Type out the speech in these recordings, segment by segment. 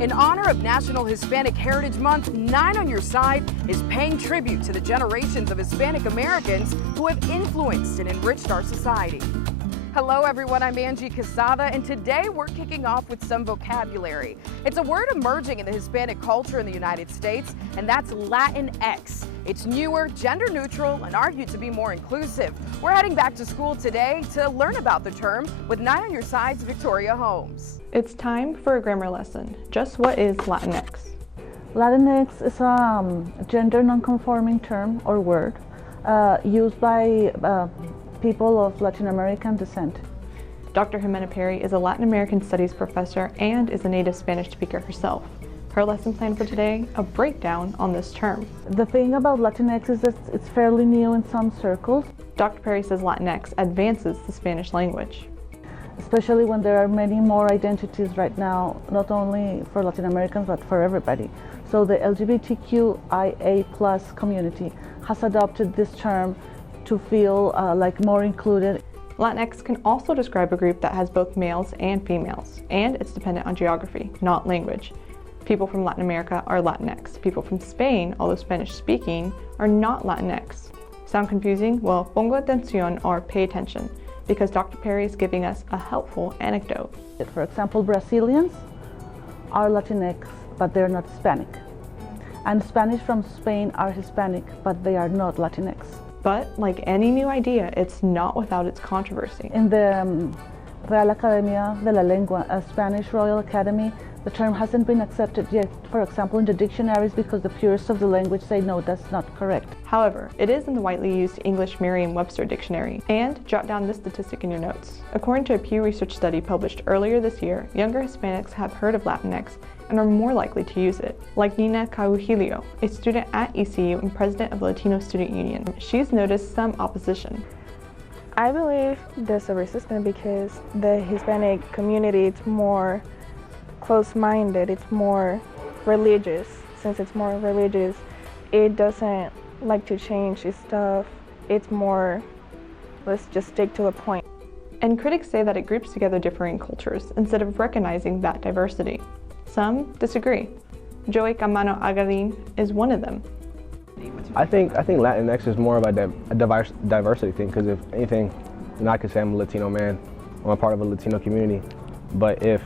In honor of National Hispanic Heritage Month, 9 on Your Side is paying tribute to the generations of Hispanic Americans who have influenced and enriched our society. Hello everyone, I'm Angie Quesada, and today we're kicking off with some vocabulary. It's a word emerging in the Hispanic culture in the United States, and that's Latinx. It's newer, gender neutral, and argued to be more inclusive. We're heading back to school today to learn about the term with 9 on Your Side's Victoria Holmes. It's time for a grammar lesson. Just what is Latinx? Latinx is a gender non-conforming term or word used by people of Latin American descent. Dr. Jimena Perry is a Latin American Studies professor and is a native Spanish speaker herself. Her lesson plan for today, a breakdown on this term. The thing about Latinx is that it's fairly new in some circles. Dr. Perry says Latinx advances the Spanish language. Especially when there are many more identities right now, not only for Latin Americans, but for everybody. So the LGBTQIA+ community has adopted this term to feel like more included. Latinx can also describe a group that has both males and females, and it's dependent on geography, not language. People from Latin America are Latinx. People from Spain, although Spanish speaking, are not Latinx. Sound confusing? Well, pongo atención or pay attention, because Dr. Perry is giving us a helpful anecdote. For example, Brazilians are Latinx, but they're not Hispanic. And Spanish from Spain are Hispanic, but they are not Latinx. But like any new idea, it's not without its controversy. In the Real Academia de la Lengua, a Spanish Royal Academy, the term hasn't been accepted yet, for example, in the dictionaries, because the purists of the language say no, that's not correct. However, it is in the widely used English Merriam-Webster dictionary. And jot down this statistic in your notes. According to a Pew Research study published earlier this year, younger Hispanics have heard of Latinx and are more likely to use it. Like Nina Caujilio, a student at ECU and president of the Latino Student Union. She's noticed some opposition. I believe there's a resistance because the Hispanic community is more close-minded, it's more religious. Since it's more religious, it doesn't like to change its stuff. It's more, let's just stick to the point. And critics say that it groups together differing cultures instead of recognizing that diversity. Some disagree. Joey Camano Agarin is one of them. I think Latinx is more of a diversity thing, because if anything, I could say I'm a Latino man, I'm a part of a Latino community, but if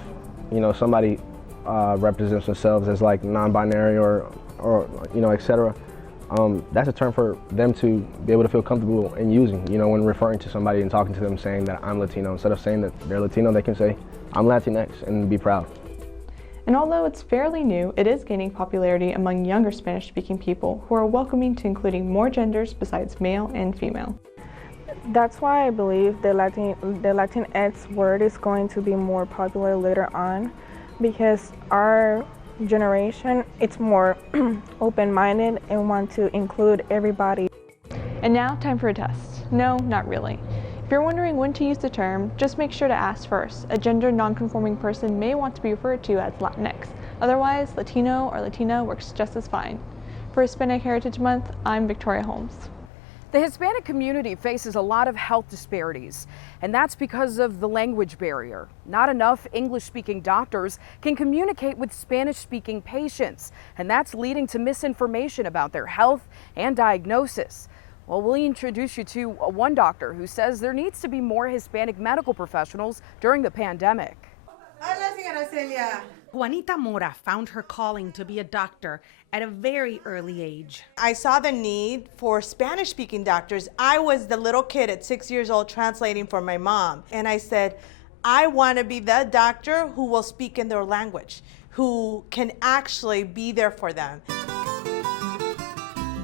somebody represents themselves as like non-binary or etc., that's a term for them to be able to feel comfortable in using, when referring to somebody and talking to them, saying that I'm Latino. Instead of saying that they're Latino, they can say I'm Latinx and be proud. And although it's fairly new, it is gaining popularity among younger Spanish-speaking people who are welcoming to including more genders besides male and female. That's why I believe the Latinx word is going to be more popular later on, because our generation, it's more open-minded and want to include everybody. And now, time for a test. No, not really. If you're wondering when to use the term, just make sure to ask first. A gender non-conforming person may want to be referred to as Latinx. Otherwise, Latino or Latina works just as fine. For Hispanic Heritage Month, I'm Victoria Holmes. The Hispanic community faces a lot of health disparities, and that's because of the language barrier. Not enough English-speaking doctors can communicate with Spanish-speaking patients, and that's leading to misinformation about their health and diagnosis. Well, we'll introduce you to one doctor who says there needs to be more Hispanic medical professionals during the pandemic. Hola, señora Celia. Juanita Mora found her calling to be a doctor at a very early age. I saw the need for Spanish-speaking doctors. I was the little kid at 6 years old translating for my mom. And I said, I want to be the doctor who will speak in their language, who can actually be there for them.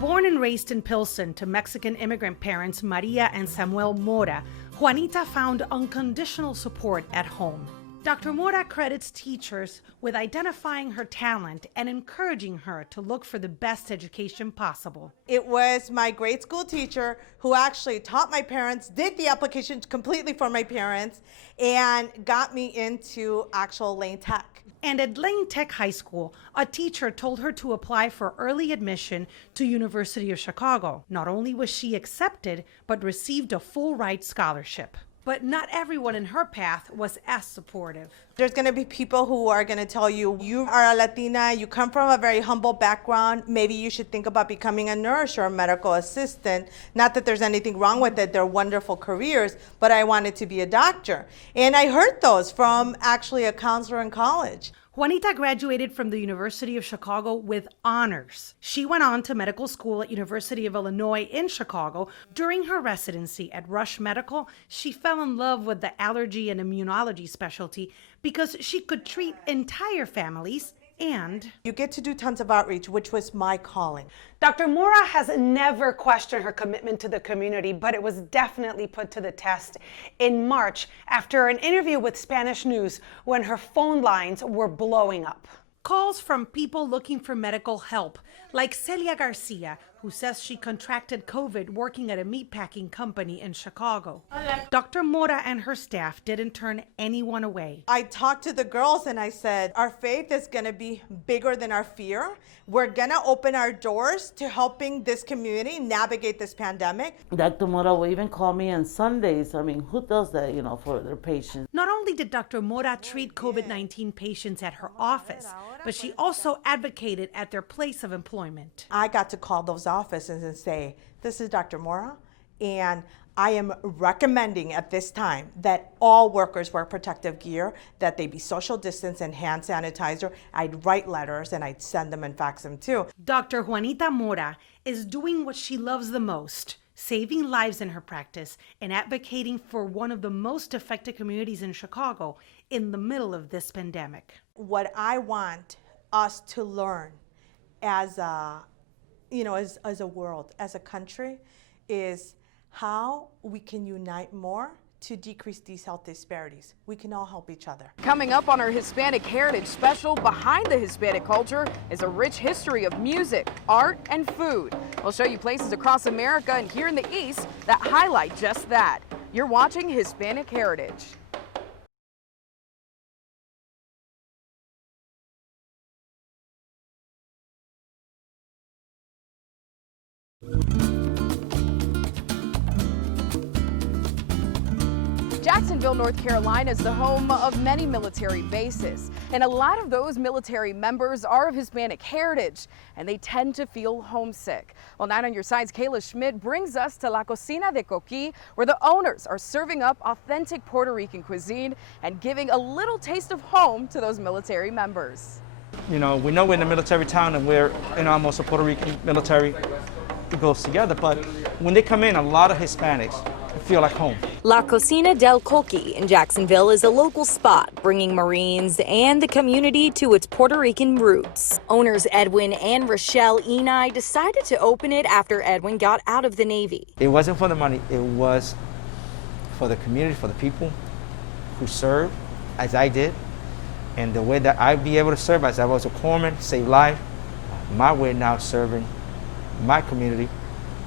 Born and raised in Pilsen to Mexican immigrant parents Maria and Samuel Mora, Juanita found unconditional support at home. Dr. Mora credits teachers with identifying her talent and encouraging her to look for the best education possible. It was my grade school teacher who actually taught my parents, did the application completely for my parents, and got me into actual Lane Tech. And at Lane Tech High School, a teacher told her to apply for early admission to University of Chicago. Not only was she accepted, but received a full ride scholarship. but not everyone in her path was as supportive. There's going to be people who are going to tell you, you are a Latina, you come from a very humble background, maybe you should think about becoming a nurse or a medical assistant. Not that there's anything wrong with it, they're wonderful careers, but I wanted to be a doctor. And I heard those from actually a counselor in college. Juanita graduated from the University of Chicago with honors. She went on to medical school at University of Illinois in Chicago. During her residency at Rush Medical, she fell in love with the allergy and immunology specialty because she could treat entire families and you get to do tons of outreach, which was my calling. Dr. Mora has never questioned her commitment to the community, but it was definitely put to the test in March after an interview with Spanish News when her phone lines were blowing up. Calls from people looking for medical help, like Celia Garcia, who says she contracted COVID working at a meatpacking company in Chicago. Dr. Mora and her staff didn't turn anyone away. I talked to the girls and I said, our faith is going to be bigger than our fear. We're going to open our doors to helping this community navigate this pandemic. Dr. Mora will even call me on Sundays. I mean, who does that, for their patients? Not only did Dr. Mora treat COVID-19 patients at her office, but she also advocated at their place of employment. I got to call those offices and say, this is Dr. Mora, and I am recommending at this time that all workers wear protective gear, that they be social distance and hand sanitizer. I'd write letters and I'd send them and fax them too. Dr. Juanita Mora is doing what she loves the most, saving lives in her practice and advocating for one of the most affected communities in Chicago in the middle of this pandemic. What I want us to learn as a world, as a country, is how we can unite more to decrease these health disparities. We can all help each other. Coming up on our Hispanic Heritage Special, behind the Hispanic culture is a rich history of music, art, and food. We'll show you places across America and here in the East that highlight just that. You're watching Hispanic Heritage. Jacksonville, North Carolina is the home of many military bases, and a lot of those military members are of Hispanic heritage, and they tend to feel homesick. Well, 9 on Your Side's Kayla Schmidt brings us to La Cocina de Coqui, where the owners are serving up authentic Puerto Rican cuisine and giving a little taste of home to those military members. We know we're in a military town and we're almost a Puerto Rican military. It goes together, but when they come in, a lot of Hispanics feel like home. La Cocina del Coqui in Jacksonville is a local spot, bringing Marines and the community to its Puerto Rican roots. Owners Edwin and Rochelle Enai decided to open it after Edwin got out of the Navy. It wasn't for the money, it was for the community, for the people who serve, as I did, and the way that I'd be able to serve as I was a corpsman, save life, my way now serving my community,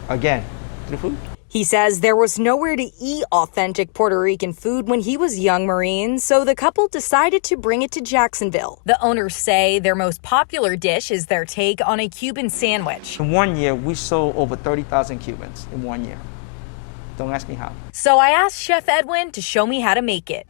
again, through food. He says there was nowhere to eat authentic Puerto Rican food when he was young Marine, so the couple decided to bring it to Jacksonville. The owners say their most popular dish is their take on a Cuban sandwich. In 1 year, we sold over 30,000 Cubans in 1 year. Don't ask me how. So I asked Chef Edwin to show me how to make it.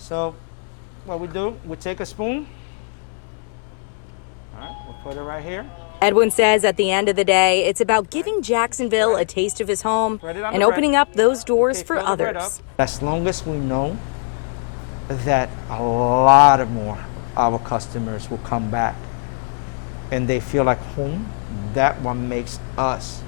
So what we do, we take a spoon, all right, we'll put it right here. Edwin says at the end of the day, it's about giving Jacksonville a taste of his home and opening up those doors for others. As long as we know that a lot of more our customers will come back and they feel like home, that one makes us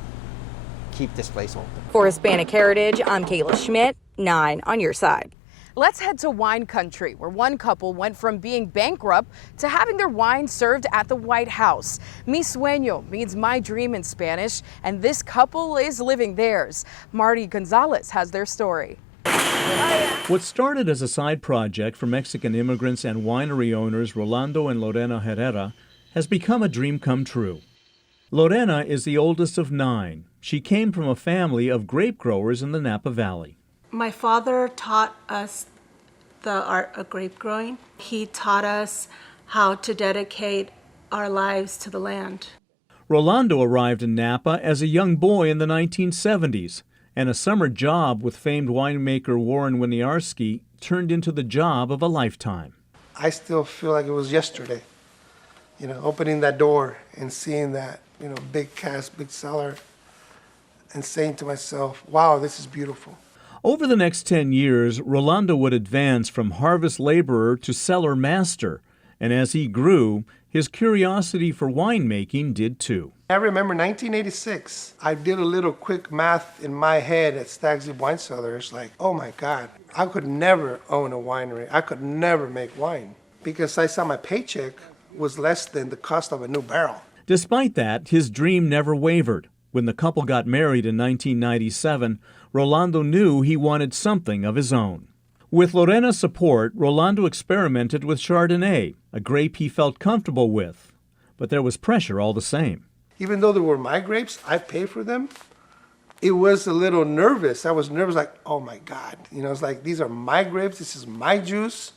keep this place open. For Hispanic Heritage, I'm Kayla Schmidt, 9 on Your Side. Let's head to wine country, where one couple went from being bankrupt to having their wine served at the White House. Mi sueño means my dream in Spanish, and this couple is living theirs. Marty Gonzalez has their story. What started as a side project for Mexican immigrants and winery owners Rolando and Lorena Herrera has become a dream come true. Lorena is the oldest of 9. She came from a family of grape growers in the Napa Valley. My father taught us the art of grape growing. He taught us how to dedicate our lives to the land. Rolando arrived in Napa as a young boy in the 1970s, and a summer job with famed winemaker Warren Winiarski turned into the job of a lifetime. I still feel like it was yesterday, opening that door and seeing that, big cask, big cellar, and saying to myself, wow, this is beautiful. Over the next 10 years, Rolando would advance from harvest laborer to cellar master, and as he grew, his curiosity for winemaking did too. I remember 1986, I did a little quick math in my head at Stag's Leap Wine Cellars, like, oh my God, I could never own a winery. I could never make wine because I saw my paycheck was less than the cost of a new barrel. Despite that, his dream never wavered. When the couple got married in 1997, Rolando knew he wanted something of his own. With Lorena's support, Rolando experimented with Chardonnay, a grape he felt comfortable with. But there was pressure all the same. Even though they were my grapes, I paid for them, it was a little nervous. I was nervous like, oh my God. It's like, these are my grapes, this is my juice.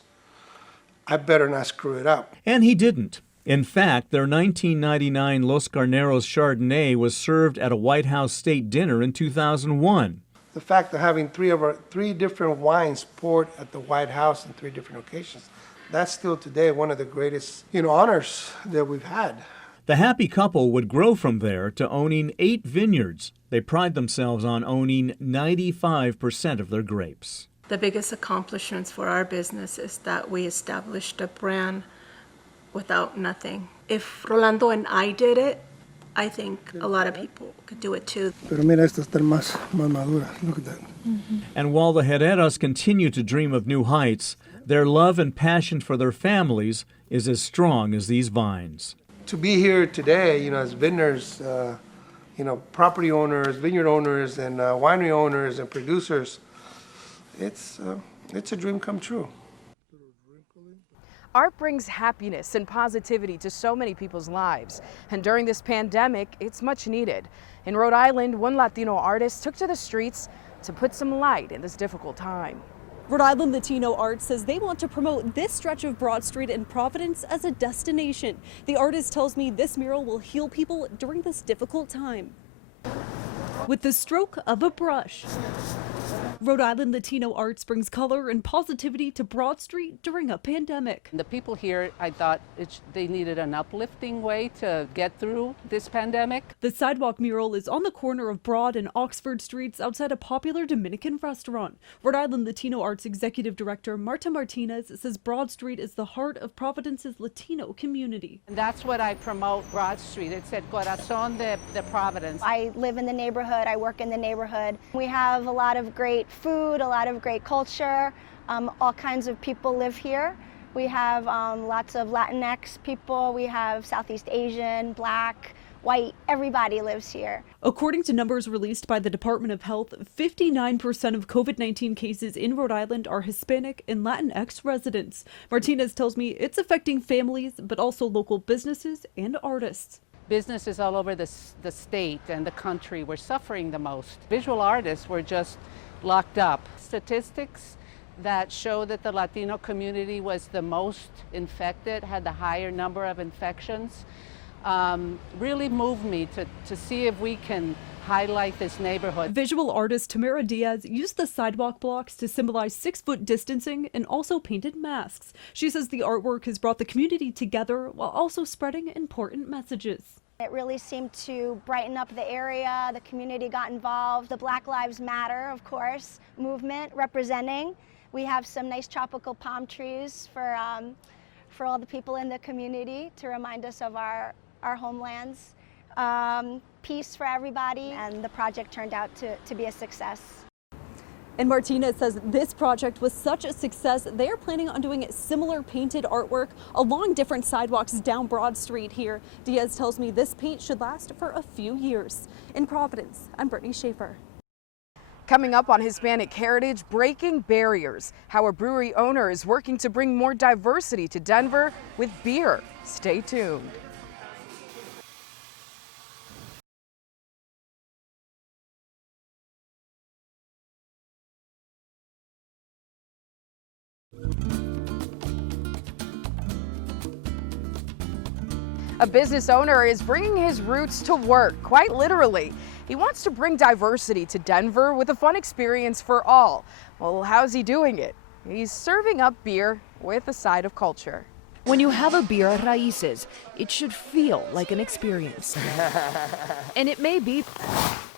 I better not screw it up. And he didn't. In fact, their 1999 Los Carneros Chardonnay was served at a White House state dinner in 2001. The fact of having three different wines poured at the White House in 3 different occasions, that's still today one of the greatest, honors that we've had. The happy couple would grow from there to owning 8 vineyards. They pride themselves on owning 95% of their grapes. The biggest accomplishments for our business is that we established a brand without nothing. If Rolando and I did it, I think a lot of people could do it too. Pero mira, esta está más madura. Look at that. And while the Herreras continue to dream of new heights, their love and passion for their families is as strong as these vines. To be here today, as vineyards, property owners, vineyard owners, and winery owners and producers, it's a dream come true. Art brings happiness and positivity to so many people's lives, and during this pandemic, it's much needed. In Rhode Island, one Latino artist took to the streets to put some light in this difficult time. Rhode Island Latino Art says they want to promote this stretch of Broad Street in Providence as a destination. The artist tells me this mural will heal people during this difficult time. With the stroke of a brush, Rhode Island Latino Arts brings color and positivity to Broad Street during a pandemic. The people here, I thought they needed an uplifting way to get through this pandemic. The sidewalk mural is on the corner of Broad and Oxford Streets outside a popular Dominican restaurant. Rhode Island Latino Arts Executive Director Marta Martinez says Broad Street is the heart of Providence's Latino community. And that's what I promote Broad Street. It's el corazón de Providence. I live in the neighborhood, I work in the neighborhood. We have a lot of great food, a lot of great culture. All kinds of people live here. We have lots of Latinx people. We have Southeast Asian, Black, white, everybody lives here. According to numbers released by the Department of Health, 59% of COVID-19 cases in Rhode Island are Hispanic and Latinx residents. Martinez tells me it's affecting families, but also local businesses and artists. Businesses all over the state and the country were suffering the most. Visual artists were just locked up. Statistics that show that the Latino community was the most infected, had the higher number of infections, really moved me to see if we can highlight this neighborhood. Visual artist Tamara Diaz used the sidewalk blocks to symbolize 6-foot distancing and also painted masks. She says the artwork has brought the community together while also spreading important messages. It really seemed to brighten up the area. The community got involved. The Black Lives Matter, of course, movement representing. We have some nice tropical palm trees for all the people in the community to remind us of our homelands. Peace for everybody, and the project turned out to be a success. And Martinez says this project was such a success, they are planning on doing similar painted artwork along different sidewalks down Broad Street here. Diaz tells me this paint should last for a few years. In Providence, I'm Brittany Schaefer. Coming up on Hispanic Heritage, breaking barriers, how a brewery owner is working to bring more diversity to Denver with beer. Stay tuned. A business owner is bringing his roots to work, quite literally. He wants to bring diversity to Denver with a fun experience for all. Well, how's he doing it? He's serving up beer with a side of culture. When you have a beer at Raíces, it should feel like an experience. And it may be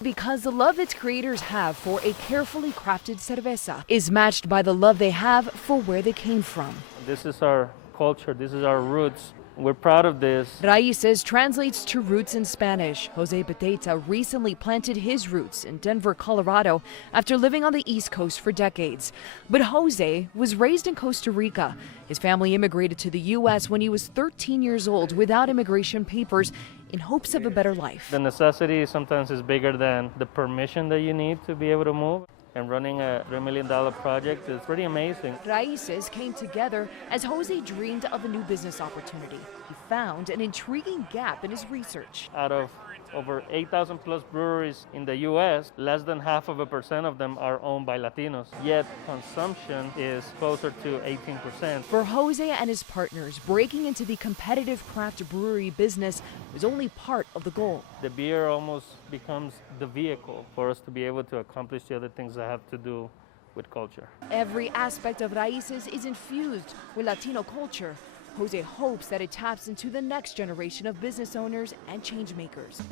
because the love its creators have for a carefully crafted cerveza is matched by the love they have for where they came from. This is our culture, this is our roots. We're proud of this. Raíces translates to roots in Spanish. Jose Beteta recently planted his roots in Denver, Colorado, after living on the East Coast for decades. But Jose was raised in Costa Rica. His family immigrated to the U.S. when he was 13 years old without immigration papers in hopes of a better life. The necessity sometimes is bigger than the permission that you need to be able to move. And running a $3 million project is pretty amazing. Raíces came together as Jose dreamed of a new business opportunity. He found an intriguing gap in his research. Out of over 8,000 plus breweries in the U.S., less than 0.5% of them are owned by Latinos. Yet consumption is closer to 18%. For Jose and his partners, breaking into the competitive craft brewery business was only part of the goal. The beer almost becomes the vehicle for us to be able to accomplish the other things that have to do with culture. Every aspect of Raíces is infused with Latino culture. Jose hopes that it taps into the next generation of business owners and change makers.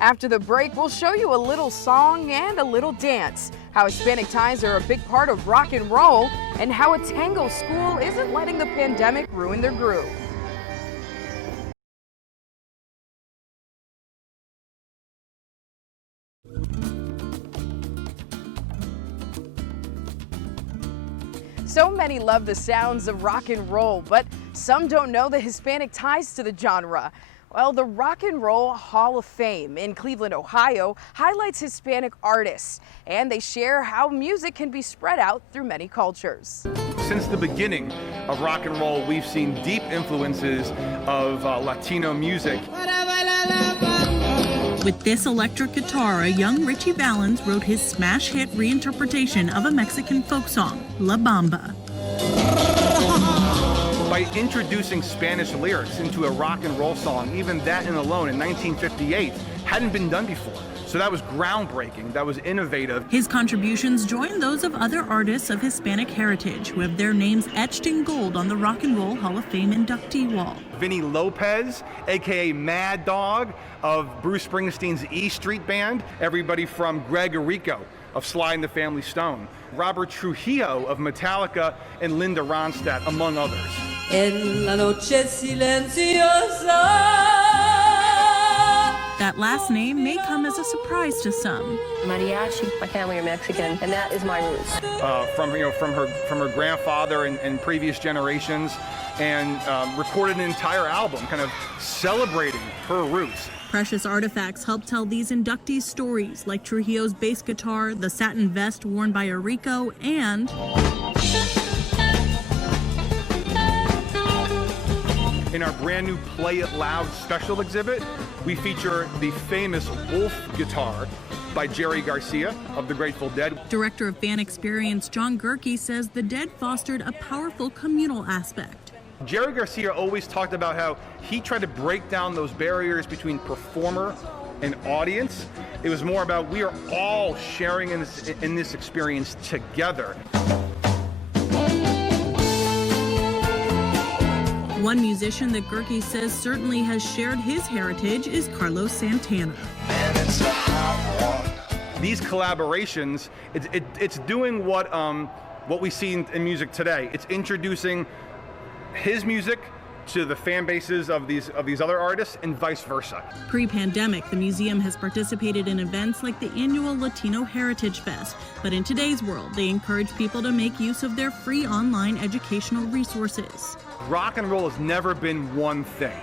After the break, we'll show you a little song and a little dance, how Hispanic ties are a big part of rock and roll, and how a tango school isn't letting the pandemic ruin their groove. So many love the sounds of rock and roll, but some don't know the Hispanic ties to the genre. Well, the Rock and Roll Hall of Fame in Cleveland, Ohio highlights Hispanic artists, and they share how music can be spread out through many cultures. Since the beginning of rock and roll, we've seen deep influences of Latino music. With this electric guitar, a young Richie Valens wrote his smash hit reinterpretation of a Mexican folk song, La Bamba. By introducing Spanish lyrics into a rock and roll song, even that in alone in 1958 hadn't been done before. So that was groundbreaking, that was innovative. His contributions join those of other artists of Hispanic heritage who have their names etched in gold on the Rock and Roll Hall of Fame inductee wall. Vinny Lopez, aka Mad Dog of Bruce Springsteen's E Street Band, everybody from Greg Errico of Sly and the Family Stone, Robert Trujillo of Metallica, and Linda Ronstadt, among others. En la noche silenciosa. That last name may come as a surprise to some. Mariachi, my family are Mexican, and that is my roots. From her grandfather and previous generations, and recorded an entire album kind of celebrating her roots. Precious artifacts help tell these inductees' stories, like Trujillo's bass guitar, the satin vest worn by Errico, and in our brand new Play It Loud special exhibit, we feature the famous Wolf guitar by Jerry Garcia of the Grateful Dead. Director of Fan Experience John Gerke says the Dead fostered a powerful communal aspect. Jerry Garcia always talked about how he tried to break down those barriers between performer and audience. It was more about we are all sharing in this experience together. One musician that Gerke says certainly has shared his heritage is Carlos Santana. These collaborations, it's doing what we see in music today. It's introducing his music to the fan bases of these other artists and vice versa. Pre-pandemic, the museum has participated in events like the annual Latino Heritage Fest, but in today's world, they encourage people to make use of their free online educational resources. Rock and roll has never been one thing.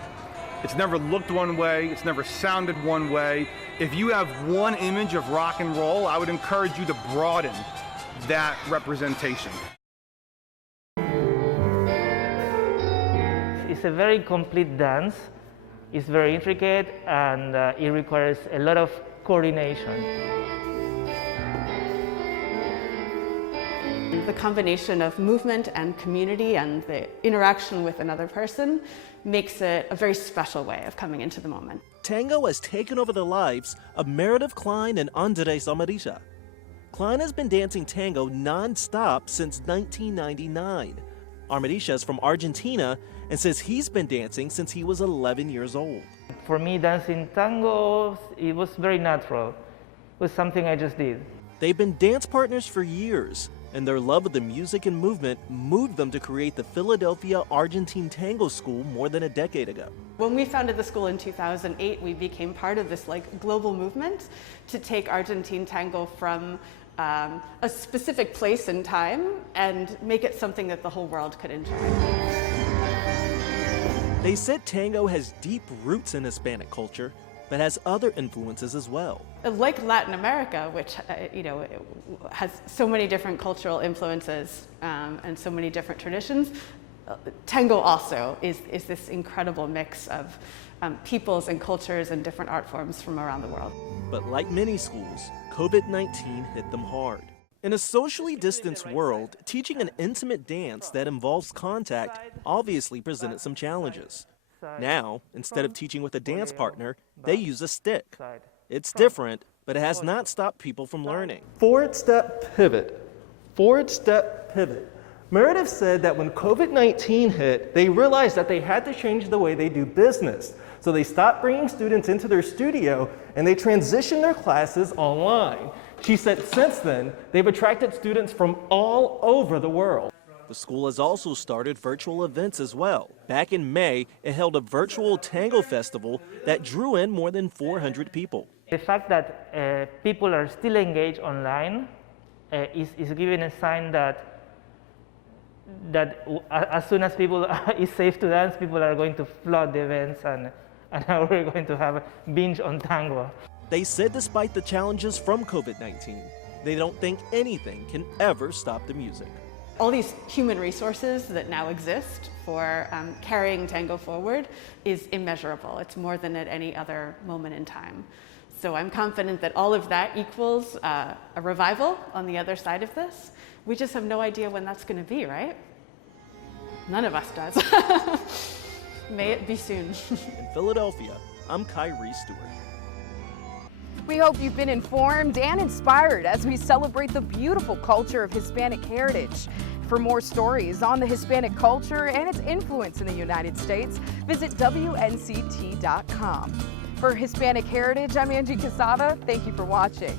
It's never looked one way, it's never sounded one way. If you have one image of rock and roll, I would encourage you to broaden that representation. It's a very complete dance. It's very intricate, and it requires a lot of coordination. The combination of movement and community and the interaction with another person makes it a very special way of coming into the moment. Tango has taken over the lives of Meredith Klein and Andres Almarisha. Klein has been dancing tango non-stop since 1999. Almarisha is from Argentina and says he's been dancing since he was 11 years old. For me, dancing tango, it was very natural. It was something I just did. They've been dance partners for years, and their love of the music and movement moved them to create the Philadelphia Argentine Tango School more than a decade ago. When we founded the school in 2008, we became part of this global movement to take Argentine tango from a specific place and time and make it something that the whole world could enjoy. They said tango has deep roots in Hispanic culture, but has other influences as well. Like Latin America, which has so many different cultural influences and so many different traditions, tango also is this incredible mix of peoples and cultures and different art forms from around the world. But like many schools, COVID-19 hit them hard. In a socially distanced world, teaching an intimate dance that involves contact obviously presented some challenges. Now, instead of teaching with a dance partner, they use a stick. It's different, but it has not stopped people from learning. Forward step, pivot. Forward step, pivot. Meredith said that when COVID-19 hit, they realized that they had to change the way they do business. So they stopped bringing students into their studio and they transitioned their classes online. She said since then, they've attracted students from all over the world. The school has also started virtual events as well. Back in May, it held a virtual tango festival that drew in more than 400 people. The fact that people are still engaged online is giving a sign that as soon as people it's safe to dance, people are going to flood the events and now we're going to have a binge on tango. They said despite the challenges from COVID-19, they don't think anything can ever stop the music. All these human resources that now exist for carrying tango forward is immeasurable. It's more than at any other moment in time. So I'm confident that all of that equals a revival on the other side of this. We just have no idea when that's going to be, right? None of us does. May it be soon. In Philadelphia, I'm Kyrie Stewart. We hope you've been informed and inspired as we celebrate the beautiful culture of Hispanic heritage. For more stories on the Hispanic culture and its influence in the United States, visit WNCT.com. For Hispanic Heritage, I'm Angie Casada. Thank you for watching.